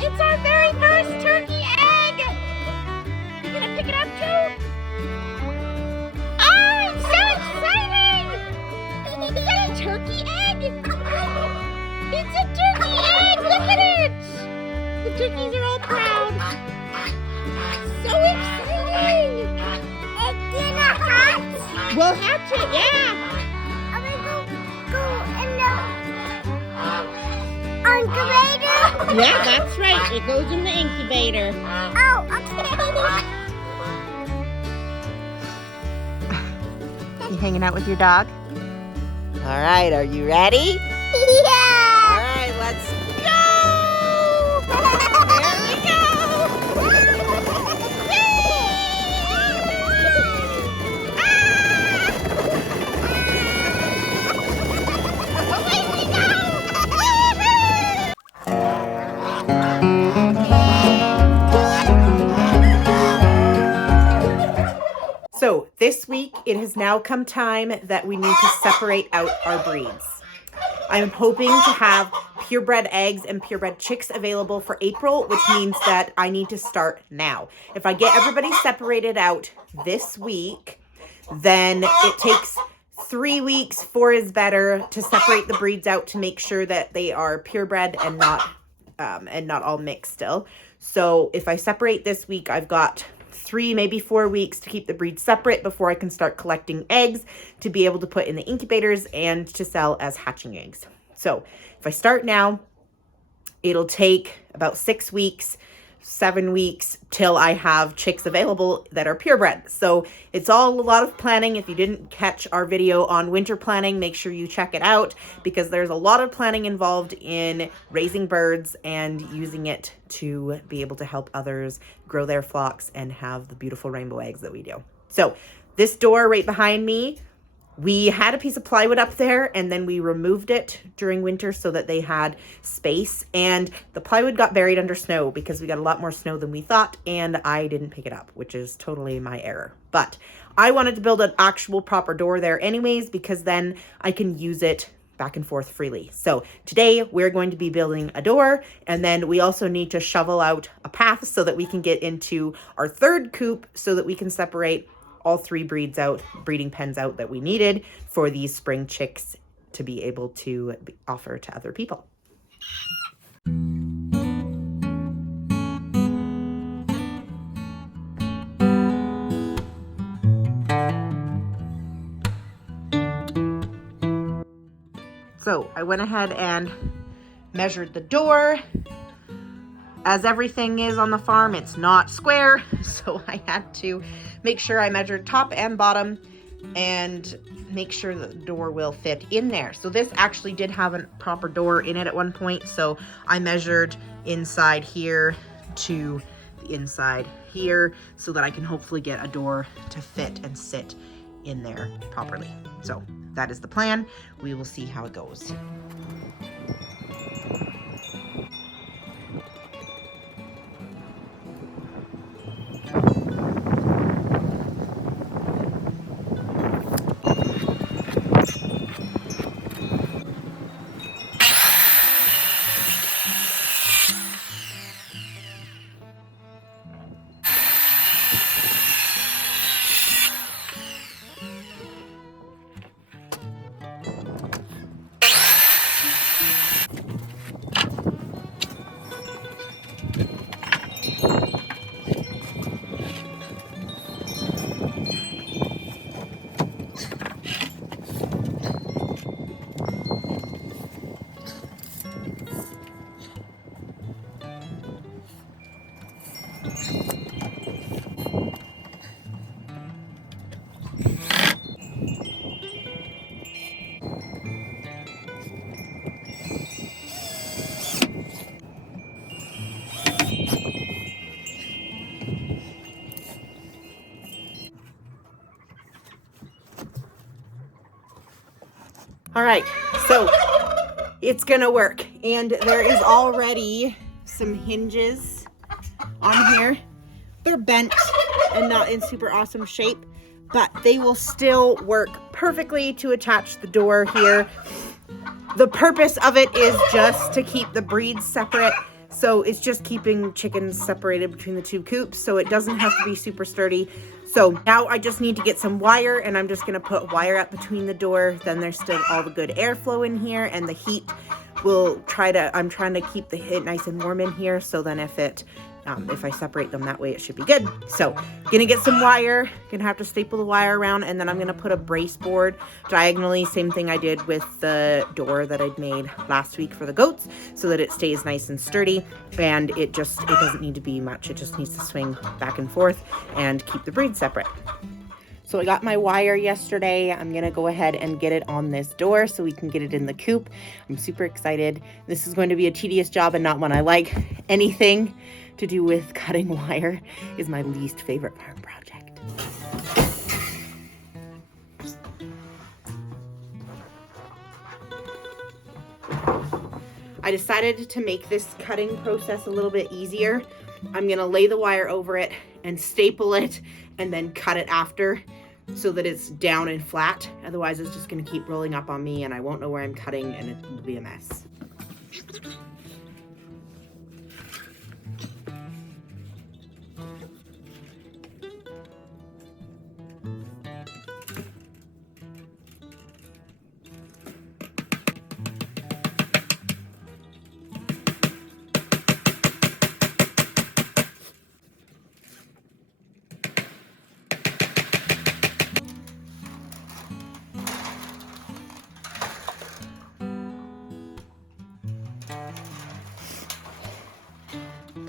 It's our very first turkey egg! You gonna pick it up too? Oh, it's so exciting! Is that a turkey egg? It's a turkey egg! Look at it! The turkeys are all proud. So exciting! It's gonna hatch. We'll hatch it, yeah! I'm gonna go in the incubator. Yeah, that's right. It goes in the incubator. Oh, okay. You hanging out with your dog? All right, are you ready? Yeah. All right, let's go! Here we go! Away we go! So this week, it has now come time that we need to separate out our breeds. I'm hoping to have purebred eggs and purebred chicks available for April, which means that I need to start now. If I get everybody separated out this week, then it takes 3 weeks, 4 is better, to separate the breeds out to make sure that they are purebred and not all mixed still. So if I separate this week, I've got 3, maybe 4 weeks to keep the breeds separate before I can start collecting eggs to be able to put in the incubators and to sell as hatching eggs. So if I start now, it'll take about 6 weeks, 7 weeks till I have chicks available that are purebred. So it's all a lot of planning. If you didn't catch our video on winter planning, make sure you check it out because there's a lot of planning involved in raising birds and using it to be able to help others grow their flocks and have the beautiful rainbow eggs that we do. So this door right behind me, we had a piece of plywood up there and then we removed it during winter so that they had space, and the plywood got buried under snow because we got a lot more snow than we thought and I didn't pick it up, which is totally my error. But I wanted to build an actual proper door there anyways because then I can use it back and forth freely. So today we're going to be building a door, and then we also need to shovel out a path so that we can get into our third coop so that we can separate all 3 breeding pens out that we needed for these spring chicks to be able to offer to other people. So I went ahead and measured the door. As everything is on the farm, it's not square, so I had to make sure I measured top and bottom and make sure the door will fit in there. So this actually did have a proper door in it at one point, so I measured inside here to the inside here so that I can hopefully get a door to fit and sit in there properly. So that is the plan. We will see how it goes. All right, so it's gonna work. And there is already some hinges on here. They're bent and not in super awesome shape, but they will still work perfectly to attach the door here. The purpose of it is just to keep the breeds separate. So it's just keeping chickens separated between the two coops, so it doesn't have to be super sturdy. So now I just need to get some wire, and I'm just gonna put wire up between the door. Then there's still all the good airflow in here, and the heat will I'm trying to keep the heat nice and warm in here. So then if I separate them that way, it should be good. So gonna get some wire, gonna have to staple the wire around, and then I'm gonna put a brace board diagonally, same thing I did with the door that I'd made last week for the goats, so that it stays nice and sturdy, and it doesn't need to be much. It just needs to swing back and forth and keep the breeds separate. So I got my wire yesterday. I'm gonna go ahead and get it on this door so we can get it in the coop. I'm super excited. This is going to be a tedious job and not one I like. Anything to do with cutting wire is my least favorite farm project. I decided to make this cutting process a little bit easier. I'm gonna lay the wire over it and staple it and then cut it after so that it's down and flat. Otherwise it's just gonna keep rolling up on me and I won't know where I'm cutting and it will be a mess.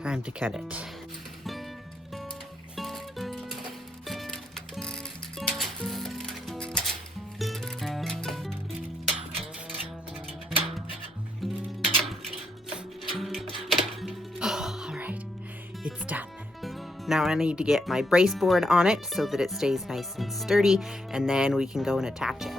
Time to cut it. All right, it's done. Now I need to get my brace board on it so that it stays nice and sturdy, and then we can go and attach it.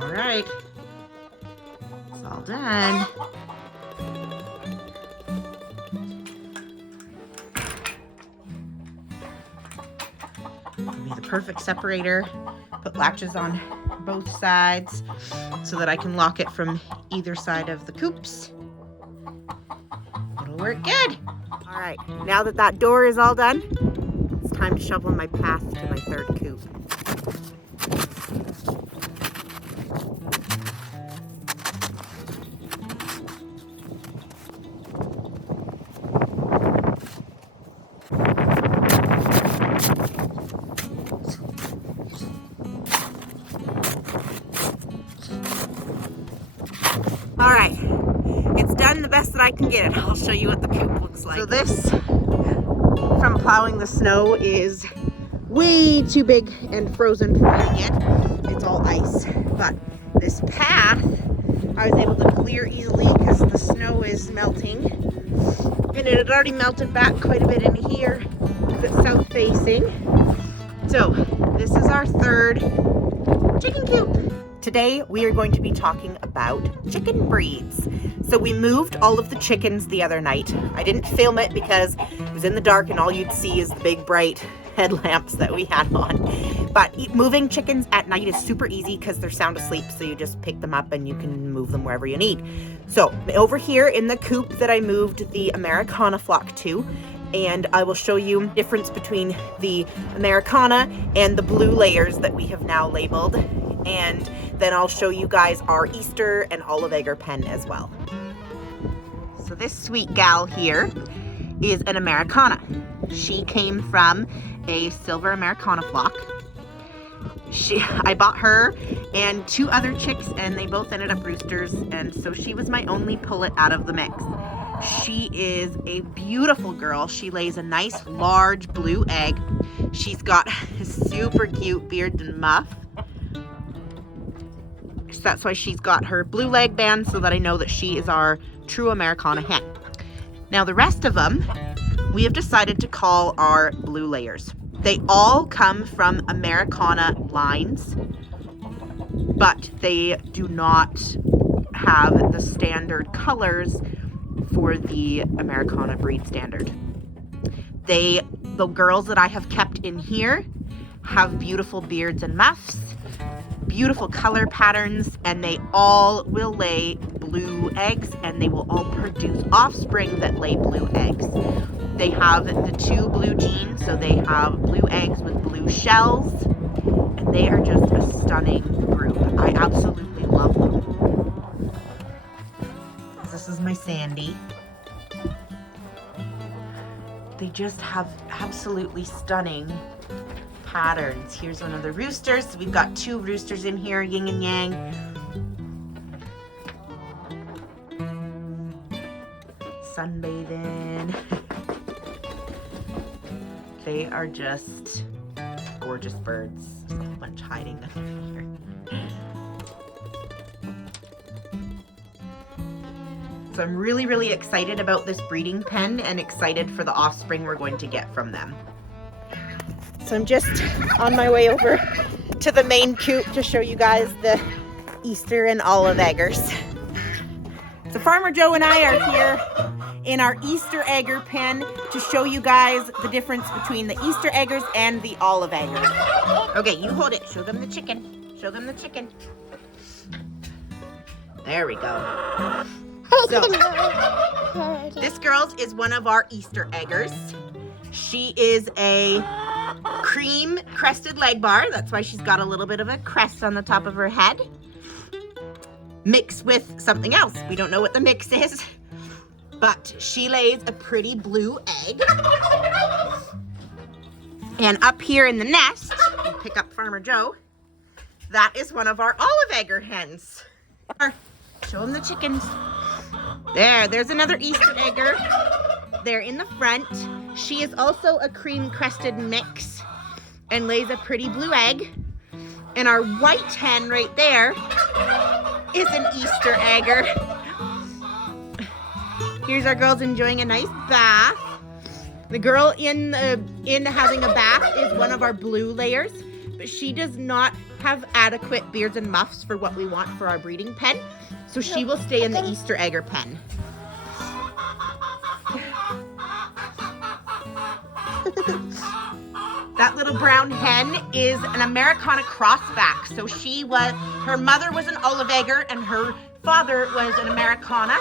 All right, it's all done. It'll be the perfect separator. Put latches on both sides so that I can lock it from either side of the coops. It'll work good. All right, now that that door is all done, it's time to shovel my path to my third coop. All right, it's done the best that I can get it. I'll show you what the coop looks like. So this, from plowing the snow, is way too big and frozen for me to get. It's all ice. But this path, I was able to clear easily because the snow is melting. And it had already melted back quite a bit in here because it's south facing. So this is our third chicken coop. Today we are going to be talking about chicken breeds. So we moved all of the chickens the other night. I didn't film it because it was in the dark and all you'd see is the big bright headlamps that we had on. But moving chickens at night is super easy because they're sound asleep, so you just pick them up and you can move them wherever you need. So over here in the coop that I moved the Ameraucana flock to, and I will show you the difference between the Ameraucana and the blue layers that we have now labeled. And then I'll show you guys our Easter and olive egger pen as well. So this sweet gal here is an Ameraucana. She came from a silver Ameraucana flock. I bought her and 2 other chicks, and they both ended up roosters, and so she was my only pullet out of the mix. She is a beautiful girl. She lays a nice large blue egg. She's got a super cute beard and muff. So that's why she's got her blue leg band, so that I know that she is our true Ameraucana hen. Now the rest of them, we have decided to call our blue layers. They all come from Ameraucana lines, but they do not have the standard colors for the Ameraucana breed standard. The girls that I have kept in here have beautiful beards and muffs, beautiful color patterns, and they all will lay blue eggs, and they will all produce offspring that lay blue eggs. They have the 2 blue genes, so they have blue eggs with blue shells, and they are just a stunning group. I absolutely love them. This is my Sandy. They just have absolutely stunning patterns. Here's one of the roosters. So we've got 2 roosters in here, yin and yang. Sunbathing. They are just gorgeous birds. There's a whole bunch hiding them here. So I'm really, really excited about this breeding pen and excited for the offspring we're going to get from them. So I'm just on my way over to the main coop to show you guys the Easter and olive eggers. So Farmer Joe and I are here in our Easter egger pen to show you guys the difference between the Easter eggers and the olive eggers. Okay, you hold it. Show them the chicken. Show them the chicken. There we go. So, this girl is one of our Easter eggers. She is a cream crested leg bar. That's why she's got a little bit of a crest on the top of her head. Mixed with something else. We don't know what the mix is. But she lays a pretty blue egg. And up here in the nest, you pick up Farmer Joe, that is one of our olive egger hens. Show them the chickens. There's another Easter egger. There in the front. She is also a cream crested mix and lays a pretty blue egg. And our white hen right there is an Easter egger. Here's our girls enjoying a nice bath. The girl in having a bath is one of our blue layers, but she does not have adequate beards and muffs for what we want for our breeding pen, so she will stay in the Easter egger pen. That little brown hen is an Ameraucana crossback. So her mother was an olive egger and her father was an Ameraucana.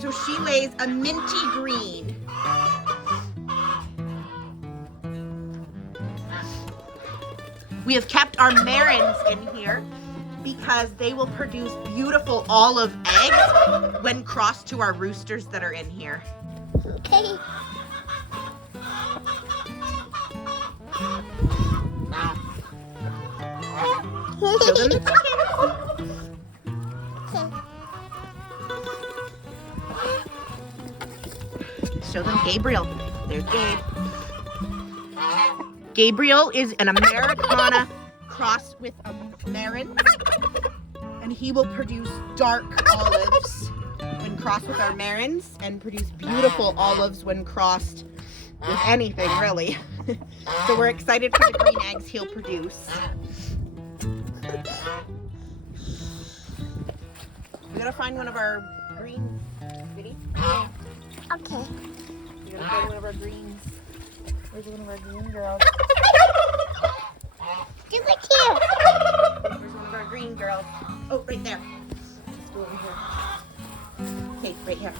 So she lays a minty green. We have kept our marins in here because they will produce beautiful olive eggs when crossed to our roosters that are in here. Okay. Show them the chickens. Show them Gabriel. There's Gabe. Gabriel is an Ameraucana crossed with a marin, and he will produce dark olives when crossed with our marins and produce beautiful olives when crossed with anything, really. So we're excited for the green eggs he'll produce. We gotta find one of our green, Biddy. Okay. We gotta find one of our greens. Where's one of our green girls? Just like here. Where's one of our green girls? Oh, right there. Let's go over here. Okay, right here.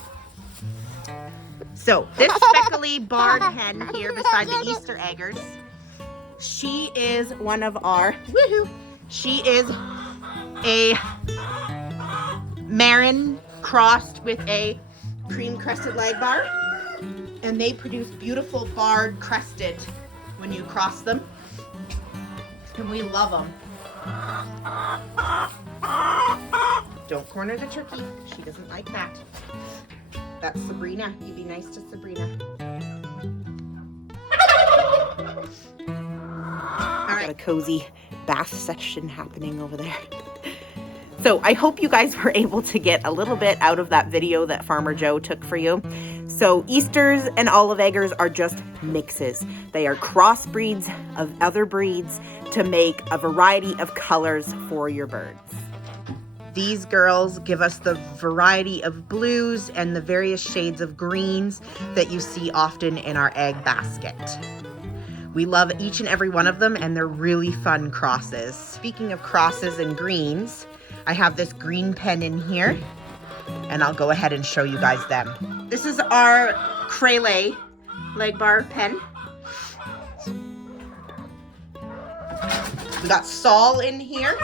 So, this speckly barred hen here beside the Easter eggers, she is one of our, she is a marin crossed with a cream crested Lagbar, and they produce beautiful barred crested when you cross them, and we love them. Don't corner the turkey. She doesn't like that. That's Sabrina. You be nice to Sabrina. All right. Got a cozy bath section happening over there. So I hope you guys were able to get a little bit out of that video that Farmer Joe took for you. So Easters and olive eggers are just mixes. They are crossbreeds of other breeds to make a variety of colors for your birds. These girls give us the variety of blues and the various shades of greens that you see often in our egg basket. We love each and every one of them, and they're really fun crosses. Speaking of crosses and greens, I have this green pen in here, and I'll go ahead and show you guys them. This is our Craylet Lagbar pen. We got Sol in here.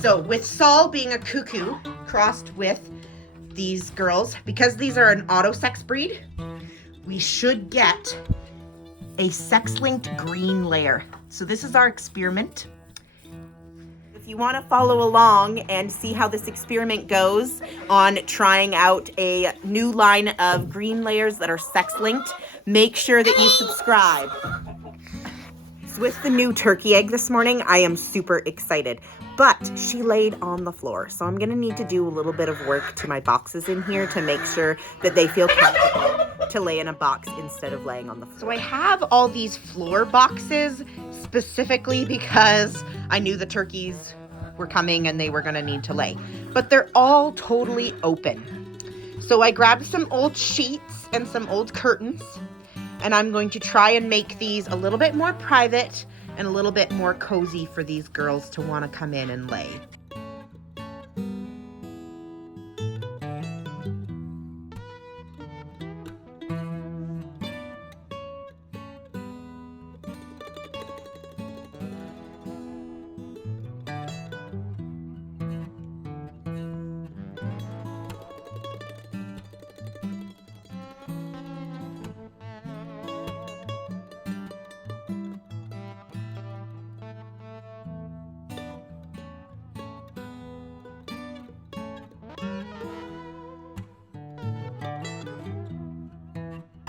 So with Sol being a cuckoo crossed with these girls, because these are an auto-sex breed, we should get a sex-linked green layer. So this is our experiment. If you want to follow along and see how this experiment goes on trying out a new line of green layers that are sex-linked, make sure that you subscribe. So with the new turkey egg this morning, I am super excited. But she laid on the floor, so I'm gonna need to do a little bit of work to my boxes in here to make sure that they feel comfortable to lay in a box instead of laying on the floor. So I have all these floor boxes specifically because I knew the turkeys were coming and they were gonna need to lay. But they're all totally open. So I grabbed some old sheets and some old curtains, and I'm going to try and make these a little bit more private and a little bit more cozy for these girls to want to come in and lay.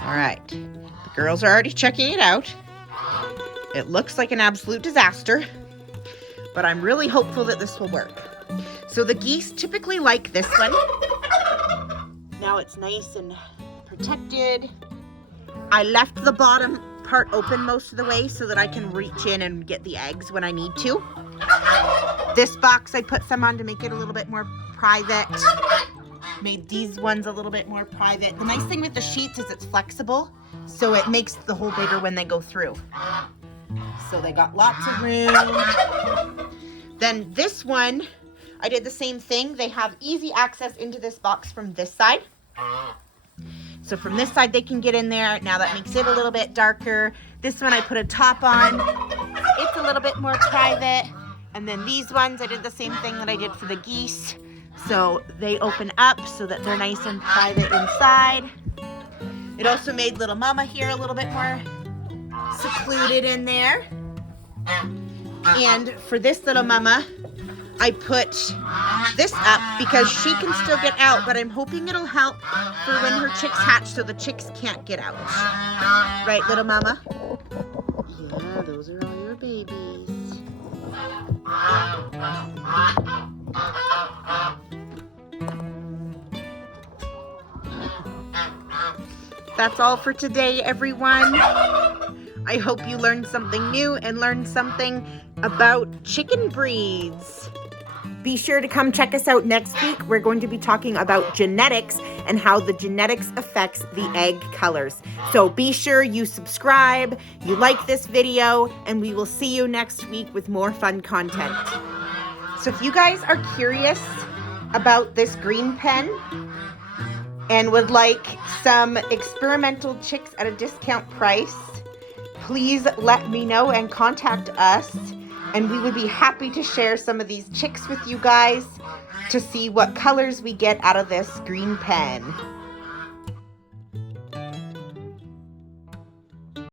All right, the girls are already checking it out. It looks like an absolute disaster, but I'm really hopeful that this will work. So the geese typically like this one. Now it's nice and protected. I left the bottom part open most of the way so that I can reach in and get the eggs when I need to. This box I put some on to make it a little bit more private. Made these ones a little bit more private. The nice thing with the sheets is it's flexible, so it makes the hole bigger when they go through. So they got lots of room. Then this one, I did the same thing. They have easy access into this box from this side. So from this side they can get in there. Now that makes it a little bit darker. This one I put a top on. It's a little bit more private. And then these ones, I did the same thing that I did for the geese. So they open up so that they're nice and private inside. It also made little mama here a little bit more secluded in there. And for this little mama, I put this up because she can still get out, but I'm hoping it'll help for when her chicks hatch so the chicks can't get out. Right, little mama? Yeah, those are all your babies. That's all for today, everyone. I hope you learned something new and learned something about chicken breeds. Be sure to come check us out next week. We're going to be talking about genetics and how the genetics affects the egg colors. So be sure you subscribe, you like this video, and we will see you next week with more fun content. So if you guys are curious about this green pen and would like some experimental chicks at a discount price, please let me know and contact us, and we would be happy to share some of these chicks with you guys to see what colors we get out of this green pen.